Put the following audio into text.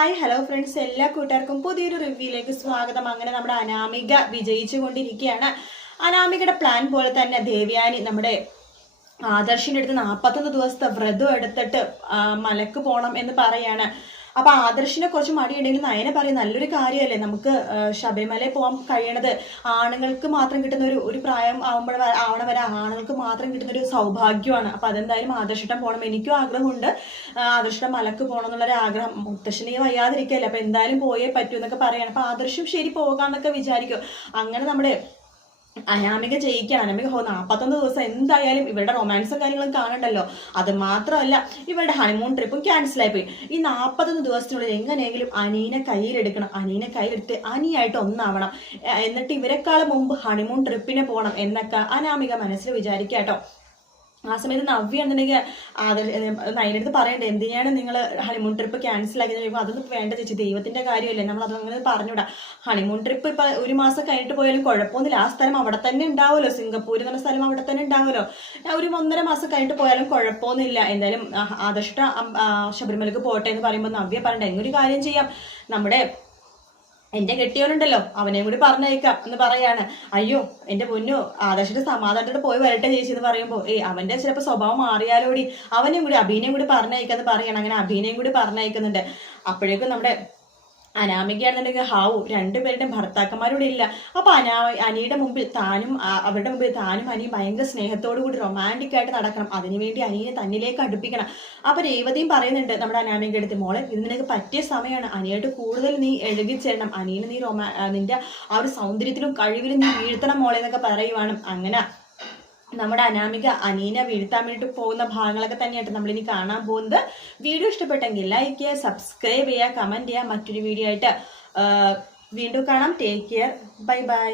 Hi hello friends എല്ലാ കൂട്ടുകാർക്കും പുതിയൊരു റിവ്യൂയിലേക്ക് സ്വാഗതം. അങ്ങനെ നമ്മുടെ അനാമിക വിജയിച്ചു കൊണ്ടിരിക്കുകയാണ് അനാമികയുടെ പ്ലാൻ പോലെ തന്നെ ദേവ്യാനി നമ്മുടെ ആദർശിന്റെ അടുത്ത് നാൽപ്പത്തൊന്ന് ദിവസത്തെ വ്രതം എടുത്തിട്ട് മലക്ക് പോകണം എന്ന് പറയാണ്. അപ്പൊ ആദർശിനെ കുറച്ച് മടിയുണ്ടെങ്കിൽ നയനെ പറയും നല്ലൊരു കാര്യമല്ലേ? നമുക്ക് ശബരിമലയിൽ പോകാൻ കഴിയണത് ആണുങ്ങൾക്ക് മാത്രം കിട്ടുന്ന ഒരു ഒരു പ്രായം ആവുമ്പോൾ ആവണ വരെ ആണുങ്ങൾക്ക് മാത്രം കിട്ടുന്ന ഒരു സൗഭാഗ്യമാണ്. അപ്പൊ അതെന്തായാലും ആദർശിട്ടം പോകണം എനിക്കും ആഗ്രഹമുണ്ട് ആദർശിട്ടം മലക്ക് പോകണം എന്നുള്ളൊരു ആഗ്രഹം. മുത്തശ്ശനെ വയ്യാതിരിക്കല്ലേ? അപ്പൊ എന്തായാലും പോയേ പറ്റൂ എന്നൊക്കെ പറയണം. അപ്പൊ ആദർശം ശരി പോകാന്നൊക്കെ വിചാരിക്കും. അങ്ങനെ നമ്മുടെ അനാമിക ജയിക്കാൻ അനാമിക ഹോ നാൽപ്പത്തൊന്ന് ദിവസം എന്തായാലും ഇവരുടെ റൊമാൻസും കാര്യങ്ങളും കാണണ്ടല്ലോ. അത് മാത്രമല്ല ഇവരുടെ ഹണിമൂൺ ട്രിപ്പും ക്യാൻസൽ പോയി. ഈ നാൽപ്പത്തൊന്ന് ദിവസത്തിനുള്ളിൽ എങ്ങനെയെങ്കിലും അനീനെ കയ്യിലെടുക്കണം. അനീനെ കയ്യിലെടുത്ത് അനിയായിട്ട് ഒന്നാവണം. എന്നിട്ട് ഇവരെക്കാളും മുമ്പ് ഹണിമൂൺ ട്രിപ്പിന് പോകണം എന്നൊക്കെ അനാമിക മനസ്സിൽ വിചാരിക്കാം കേട്ടോ ആ സമയത്ത് നവ്യ എന്നുണ്ടെങ്കിൽ നയനടുത്ത് പറയണ്ടേ എന്തിനാണ് നിങ്ങൾ ഹണിമൂൺ ട്രിപ്പ് ക്യാൻസൽ ആക്കി ചോദിക്കുമ്പോൾ അതൊന്നും വേണ്ട ചേച്ചി ദൈവത്തിന്റെ കാര്യമല്ലേ നമ്മൾ അതങ്ങനെ പറഞ്ഞുവിടാം ഹണിമൂൺ ട്രിപ്പ് ഇപ്പൊ ഒരു മാസം കഴിഞ്ഞിട്ട് പോയാലും കുഴപ്പമൊന്നുമില്ല. ആ സ്ഥലം അവിടെ തന്നെ ഉണ്ടാവുമല്ലോ. സിംഗപ്പൂർ എന്ന് പറഞ്ഞ സ്ഥലം അവിടെ തന്നെ ഉണ്ടാവുമല്ലോ. ഒരു ഒന്നര മാസം കഴിഞ്ഞിട്ട് പോയാലും കുഴപ്പമൊന്നുമില്ല. എന്തായാലും ആദർശ ശബരിമലക്ക് പോട്ടെ എന്ന് പറയുമ്പോൾ നവ്യ പറയണ്ട എങ്ങനൊരു കാര്യം ചെയ്യാം? നമ്മുടെ എന്റെ കെട്ടിയവനുണ്ടല്ലോ അവനെയും കൂടി പറഞ്ഞയക്കാം എന്ന് പറയാണ്. അയ്യോ എന്റെ പൊന്നു ആദർശിന്റെ സമാധാനത്തോടെ പോയി വരട്ടെ ചേച്ചി എന്ന് പറയുമ്പോൾ ഏ അവന്റെ ചിലപ്പോ സ്വഭാവം മാറിയാലോടി. അവനെയും കൂടി അഭിനയം കൂടി പറഞ്ഞയക്കാന്ന് പറയണം. അങ്ങനെ അഭിനയം കൂടി പറഞ്ഞയക്കുന്നുണ്ട്. അപ്പോഴേക്കും നമ്മുടെ അനാമികയാണെന്നുണ്ടെങ്കിൽ ഹാവു രണ്ടുപേരുടെയും ഭർത്താക്കന്മാരോട് ഇല്ല. അപ്പൊ അനാ അനിയുടെ മുമ്പിൽ താനും അവരുടെ മുമ്പിൽ താനും അനിയും ഭയങ്കര സ്നേഹത്തോടു കൂടി റൊമാന്റിക് ആയിട്ട് നടക്കണം. അതിനുവേണ്ടി അനിയെ തന്നിലേക്ക് അടുപ്പിക്കണം. അപ്പൊ രേവതിയും പറയുന്നുണ്ട് നമ്മുടെ അനാമികയുടെ അടുത്ത് മോളെ ഇത് നിനക്ക് പറ്റിയ സമയമാണ് അനിയായിട്ട് കൂടുതൽ നീ എഴുകിച്ചേരണം അനിയന് നീ റൊമാ നിന്റെ ആ ഒരു സൗന്ദര്യത്തിലും കഴിവിലും നീ വീഴ്ത്തണം മോളെ എന്നൊക്കെ പറയുവാണ്. അങ്ങനെ നമ്മുടെ അനാമിക അനീന വീഴ്ത്താൻ വേണ്ടിട്ട് പോകുന്ന ഭാഗങ്ങളൊക്കെ തന്നെയായിട്ട് നമ്മളിനി കാണാൻ പോകുന്നത്. വീഡിയോ ഇഷ്ടപ്പെട്ടെങ്കിൽ ലൈക്ക് ചെയ്യുക സബ്സ്ക്രൈബ് ചെയ്യുക കമന്റ് ചെയ്യുക. മറ്റൊരു വീഡിയോ ആയിട്ട് വീണ്ടും കാണാം. Take care bye bye